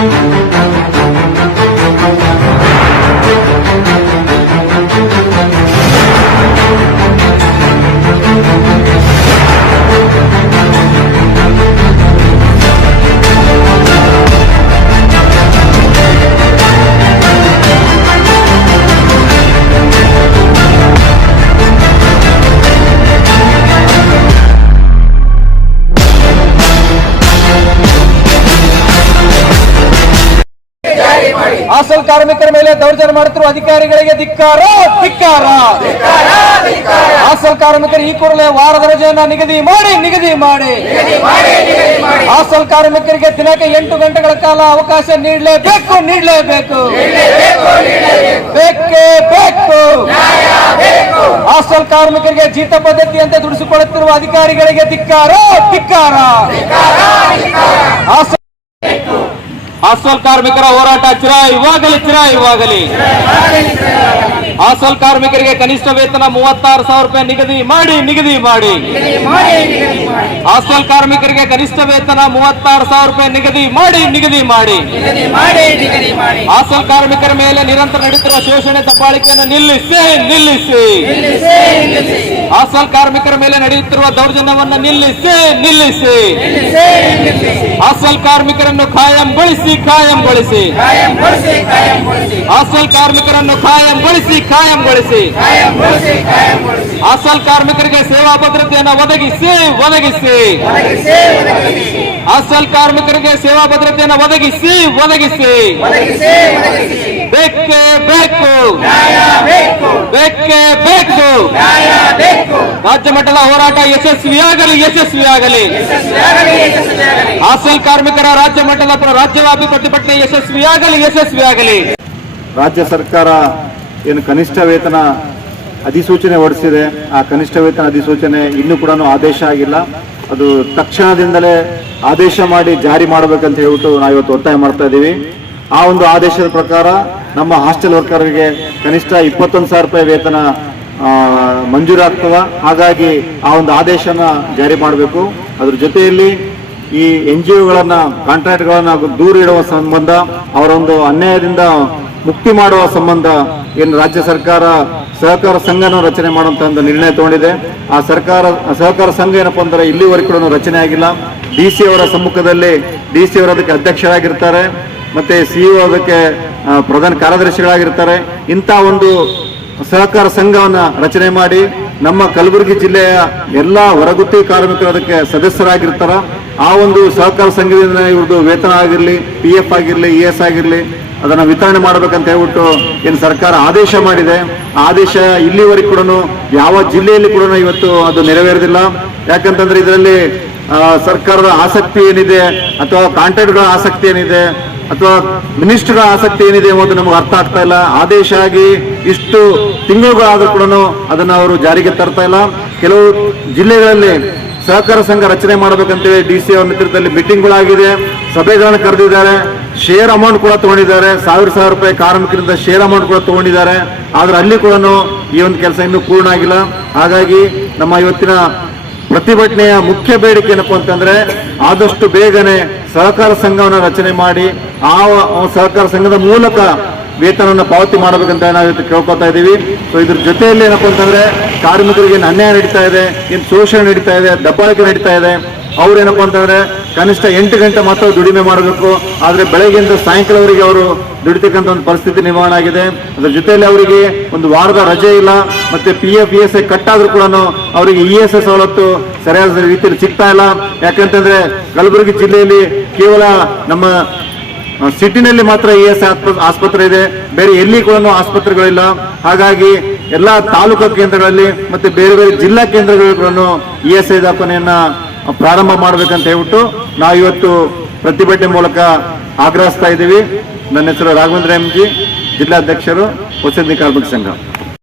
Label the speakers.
Speaker 1: Thank you. ಹಾಸಲ್ ಕಾರ್ಮಿಕರ ಮೇಲೆ ದೌರ್ಜನ್ಯ ಮಾಡುತ್ತಿರುವ ಅಧಿಕಾರಿಗಳಿಗೆ ಧಿಕ್ಕಾರ ಧಿಕ್ಕಾರ. ಹಾಸಲ್ ಕಾರ್ಮಿಕರು ಈ ಕೂಡಲೇ ವಾರದ ರಜೆಯನ್ನ ನಿಗದಿ ಮಾಡಿ ನಿಗದಿ ಮಾಡಿ. ಹಾಸಲ್ ಕಾರ್ಮಿಕರಿಗೆ ದಿನಕ್ಕೆ ಎಂಟು ಗಂಟೆಗಳ ಕಾಲ ಅವಕಾಶ ನೀಡಲೇಬೇಕು ನೀಡಲೇಬೇಕು. ಬೇಕೇ ಬೇಕು. ಹಾಸ್ಟೆಲ್ ಕಾರ್ಮಿಕರಿಗೆ ಜೀತ ಪದ್ಧತಿಯಂತೆ ದುಡಿಸಿಕೊಳ್ಳುತ್ತಿರುವ ಅಧಿಕಾರಿಗಳಿಗೆ ಧಿಕ್ಕಾರ ಧಿಕ್ಕಾರ. ಹಾಸ್ಟೆಲ್ ಕಾರ್ಮಿಕರ ಹೋರಾಟ ಚಿರಾಯುವಾಗಲಿ ಚಿರಾಯುವಾಗಲಿ ಹಾಸ್ಟೆಲ್ ಕಾರ್ಮಿಕರಿಗೆ ಕನಿಷ್ಠ ವೇತನ ಮೂವತ್ತಾರು ಸಾವಿರ ರೂಪಾಯಿ ನಿಗದಿ ಮಾಡಿ ನಿಗದಿ ಮಾಡಿ. ಹಾಸ್ಟೆಲ್ ಕಾರ್ಮಿಕರಿಗೆ ಕನಿಷ್ಠ ವೇತನ ಮೂವತ್ತಾರು ಸಾವಿರ ರೂಪಾಯಿ ನಿಗದಿ ಮಾಡಿ ನಿಗದಿ ಮಾಡಿ. ಹಾಸ್ಟೆಲ್ ಕಾರ್ಮಿಕರ ಮೇಲೆ ನಿರಂತರ ನಡೆಯುತ್ತಿರುವ ಶೋಷಣೆ, ದಬ್ಬಾಳಿಕೆಯನ್ನು ನಿಲ್ಲಿಸಿ ನಿಲ್ಲಿಸಿ. ಹಾಸ್ಟೆಲ್ ಕಾರ್ಮಿಕರ ಮೇಲೆ ನಡೆಯುತ್ತಿರುವ ದೌರ್ಜನ್ಯವನ್ನು ನಿಲ್ಲಿಸಿ ನಿಲ್ಲಿಸಿ. ಹಾಸ್ಟೆಲ್ ಕಾರ್ಮಿಕರನ್ನು ಕಾಯಂಗೊಳಿಸಿ ಕಾಯಂಗೊಳಿಸಿ ಹಾಸ್ಟೆಲ್ ಕಾರ್ಮಿಕರನ್ನು ಕಾಯಂಗೊಳಿಸಿ ಕಾಯಂಗೊಳಿಸಿ ಹಾಸ್ಟೆಲ್ ಕಾರ್ಮಿಕರಿಗೆ ಸೇವಾ ಭದ್ರತೆಯನ್ನು ಒದಗಿಸಿ ಒದಗಿಸಿ. ಹಾಸ್ಟೆಲ್ ಕಾರ್ಮಿಕರಿಗೆ ಸೇವಾ ಭದ್ರತೆಯನ್ನು ಒದಗಿಸಿ ಒದಗಿಸಿ. ಬೇಕೇ ಬೇಕು. ಬೇಕೇ. ಬೇಕು. ರಾಜ್ಯ ಮಟ್ಟದ ಹೋರಾಟ ಯಶಸ್ವಿಯಾಗಲಿ ಯಶಸ್ವಿಯಾಗಲಿ. ಹಾಸ್ಟೆಲ್ ಕಾರ್ಮಿಕರ ರಾಜ್ಯ ಮಟ್ಟದ ಪ್ರ- ರಾಜ್ಯವ್ಯಾಪಿ ಪ್ರತಿಭಟನೆ ಯಶಸ್ವಿಯಾಗಲಿ ಯಶಸ್ವಿಯಾಗಲಿ.
Speaker 2: ರಾಜ್ಯ ಸರ್ಕಾರ ಏನು ಕನಿಷ್ಠ ವೇತನ ಅಧಿಸೂಚನೆ ಹೊರಡಿಸಿದೆ. ಆ ಕನಿಷ್ಠ ವೇತನ ಅಧಿಸೂಚನೆ ಇನ್ನೂ ಕೂಡ ಆದೇಶ ಆಗಿಲ್ಲ. ಅದು ತಕ್ಷಣದಿಂದಲೇ ಆದೇಶ ಮಾಡಿ ಜಾರಿ ಮಾಡಬೇಕಂತ ಹೇಳ್ಬಿಟ್ಟು ನಾವು ಇವತ್ತು ಒತ್ತಾಯ ಮಾಡ್ತಾ ಇದ್ದೀವಿ. ಆ ಒಂದು ಆದೇಶದ ಪ್ರಕಾರ ನಮ್ಮ ಹಾಸ್ಟೆಲ್ ವರ್ಕರ್ಗೆ ಕನಿಷ್ಠ ಇಪ್ಪತ್ತೊಂದು ಸಾವಿರ ರೂಪಾಯಿ ವೇತನ ಆ, ಮಂಜೂರಾಗ್ತದ. ಹಾಗಾಗಿ ಆ ಒಂದು ಆದೇಶನ ಜಾರಿ ಮಾಡಬೇಕು. ಅದ್ರ ಜೊತೆಯಲ್ಲಿ ಈ ಎನ್ ಜಿ ಒಗಳನ್ನ ಕಾಂಟ್ರಾಕ್ಟ್ಗಳನ್ನ ದೂರ ಇಡುವ ಸಂಬಂಧ ಅವರೊಂದು ಅನ್ಯಾಯದಿಂದ ಮುಕ್ತಿ ಮಾಡುವ ಸಂಬಂಧ ಏನು ರಾಜ್ಯ ಸರ್ಕಾರ ಸಹಕಾರ ಸಂಘನ ರಚನೆ ಮಾಡುವಂತ ಒಂದು ನಿರ್ಣಯ ತಗೊಂಡಿದೆ. ಆ ಸರ್ಕಾರ ಸಹಕಾರ ಸಂಘ ಏನಪ್ಪ ಅಂದ್ರೆ ಇಲ್ಲಿವರೆಗೂ ಕೂಡ ರಚನೆ ಆಗಿಲ್ಲ. ಡಿ ಸಿ ಅವರ ಸಮ್ಮುಖದಲ್ಲಿ ಡಿ ಸಿ ಅವರು ಅದಕ್ಕೆ ಅಧ್ಯಕ್ಷರಾಗಿರ್ತಾರೆ. ಮತ್ತೆ ಸಿಇಒ ಅದಕ್ಕೆ ಆ, ಪ್ರಧಾನ ಕಾರ್ಯದರ್ಶಿಗಳಾಗಿರ್ತಾರೆ. ಇಂಥ ಒಂದು ಸಹಕಾರ ಸಂಘವನ್ನು ರಚನೆ ಮಾಡಿ ನಮ್ಮ ಕಲಬುರಗಿ ಜಿಲ್ಲೆಯ ಎಲ್ಲ ಹೊರಗುತ್ತಿ ಕಾರ್ಮಿಕರು ಅದಕ್ಕೆ ಸದಸ್ಯರಾಗಿರ್ತಾರ. ಆ ಒಂದು ಸಹಕಾರ ಸಂಘದಿಂದ ಇವ್ರದ್ದು ವೇತನ ಆಗಿರಲಿ ಪಿ ಎಫ್ ಆಗಿರಲಿ ಇ ಎಸ್ ಆಗಿರಲಿ ಅದನ್ನು ವಿತರಣೆ ಮಾಡಬೇಕಂತ ಹೇಳ್ಬಿಟ್ಟು ಏನು ಸರ್ಕಾರ ಆದೇಶ ಮಾಡಿದೆ. ಆದೇಶ ಇಲ್ಲಿವರೆಗೆ ಕೂಡ ಯಾವ ಜಿಲ್ಲೆಯಲ್ಲಿ ಕೂಡ ಇವತ್ತು ಅದು ನೆರವೇರದಿಲ್ಲ. ಯಾಕಂತಂದ್ರೆ ಇದರಲ್ಲಿ ಸರ್ಕಾರದ ಆಸಕ್ತಿ ಏನಿದೆ ಅಥವಾ ಕಾಂಟ್ರಾಕ್ಟ್ಗಳ ಆಸಕ್ತಿ ಏನಿದೆ ಅಥವಾ ಮಿನಿಸ್ಟರ್ಗಳ ಆಸಕ್ತಿ ಏನಿದೆ ಎಂಬುದು ನಮಗೆ ಅರ್ಥ ಆಗ್ತಾ ಇಲ್ಲ. ಆದೇಶ ಆಗಿ ಇಷ್ಟು ತಿಂಗಳುಗಳಾದರೂ ಕೂಡ ಅದನ್ನು ಅವರು ಜಾರಿಗೆ ತರ್ತಾ ಇಲ್ಲ. ಕೆಲವು ಜಿಲ್ಲೆಗಳಲ್ಲಿ ಸಹಕಾರ ಸಂಘ ರಚನೆ ಮಾಡಬೇಕಂತೇಳಿ ಡಿ ಸಿ ಅವರ ನೇತೃತ್ವದಲ್ಲಿ ಮೀಟಿಂಗ್ಗಳಾಗಿದೆ. ಸಭೆಗಳನ್ನು ಕರೆದಿದ್ದಾರೆ. ಶೇರ್ ಅಮೌಂಟ್ ಕೂಡ ತಗೊಂಡಿದ್ದಾರೆ. ಸಾವಿರ ಸಾವಿರ ರೂಪಾಯಿ ಕಾರ್ಮಿಕರಿಂದ ಶೇರ್ ಅಮೌಂಟ್ ಕೂಡ ತಗೊಂಡಿದ್ದಾರೆ. ಆದರೆ ಅಲ್ಲಿ ಕೂಡ ಈ ಒಂದು ಕೆಲಸ ಇನ್ನೂ ಪೂರ್ಣ ಆಗಿಲ್ಲ. ಹಾಗಾಗಿ ನಮ್ಮ ಇವತ್ತಿನ ಪ್ರತಿಭಟನೆಯ ಮುಖ್ಯ ಬೇಡಿಕೆ ಏನಪ್ಪ ಅಂತಂದ್ರೆ ಆದಷ್ಟು ಬೇಗನೆ ಸಹಕಾರ ಸಂಘವನ್ನು ರಚನೆ ಮಾಡಿ ಆ ಸಹಕಾರ ಸಂಘದ ಮೂಲಕ ವೇತನವನ್ನು ಪಾವತಿ ಮಾಡಬೇಕಂತ ನಾವು ಕೇಳ್ಕೊತಾ ಇದ್ದೀವಿ. ಸೊ ಇದ್ರ ಜೊತೆಯಲ್ಲಿ ಏನಪ್ಪ ಅಂತಂದ್ರೆ ಕಾರ್ಮಿಕರಿಗೆ ಏನು ಅನ್ಯಾಯ ನಡೀತಾ ಇದೆ, ಏನು ಶೋಷಣೆ ನಡೀತಾ ಇದೆ, ದಬ್ಬಾಳಿಕೆ ನಡೀತಾ ಇದೆ. ಅವ್ರೇನಪ್ಪಾ ಅಂತಂದ್ರೆ ಕನಿಷ್ಠ ಎಂಟು ಗಂಟೆ ಮಾತ್ರ ದುಡಿಮೆ ಮಾಡಬೇಕು. ಆದ್ರೆ ಬೆಳಗ್ಗೆಯಿಂದ ಸಾಯಂಕಾಲವರೆಗೆ ಅವರು ದುಡಿತಕ್ಕಂಥ ಒಂದು ಪರಿಸ್ಥಿತಿ ನಿರ್ಮಾಣ ಆಗಿದೆ. ಅದ್ರ ಜೊತೆಯಲ್ಲಿ ಅವರಿಗೆ ಒಂದು ವಾರದ ರಜೆ ಇಲ್ಲ. ಮತ್ತೆ P F E S I cut ಆದ್ರೂ ಕೂಡ ಅವರಿಗೆ ಇ ಎಸ್ ಐ ಸವಲತ್ತು ಸರಿಯಾದ ರೀತಿಯಲ್ಲಿ ಸಿಗ್ತಾ ಇಲ್ಲ. ಯಾಕಂತಂದ್ರೆ ಕಲಬುರಗಿ ಜಿಲ್ಲೆಯಲ್ಲಿ ಕೇವಲ ನಮ್ಮ ಸಿಟಿನಲ್ಲಿ ಮಾತ್ರ ಇ ಎಸ್ ಆಸ್ಪತ್ರೆ ಇದೆ. ಬೇರೆ ಎಲ್ಲಿ ಕೂಡ ಆಸ್ಪತ್ರೆಗಳಿಲ್ಲ. ಹಾಗಾಗಿ ಎಲ್ಲಾ ತಾಲೂಕು ಕೇಂದ್ರಗಳಲ್ಲಿ ಮತ್ತೆ ಬೇರೆ ಬೇರೆ ಜಿಲ್ಲಾ ಕೇಂದ್ರಗಳಲ್ಲಿ ಕೂಡ ಇ ಎಸ್ ಐ ದಾಖಲೆಯನ್ನ ಪ್ರಾರಂಭ ಮಾಡಬೇಕಂತ ಹೇಳ್ಬಿಟ್ಟು ನಾವು ಇವತ್ತು ಪ್ರತಿಭಟನೆ ಮೂಲಕ ಆಗ್ರಹಿಸ್ತಾ ಇದ್ದೀವಿ. ನನ್ನ ಹೆಸರು ರಾಘವೇಂದ್ರ ಎಂ ಜಿ ಜಿಲ್ಲಾಧ್ಯಕ್ಷರು ವಸತಿ ಕಾರ್ಮಿಕ ಸಂಘ.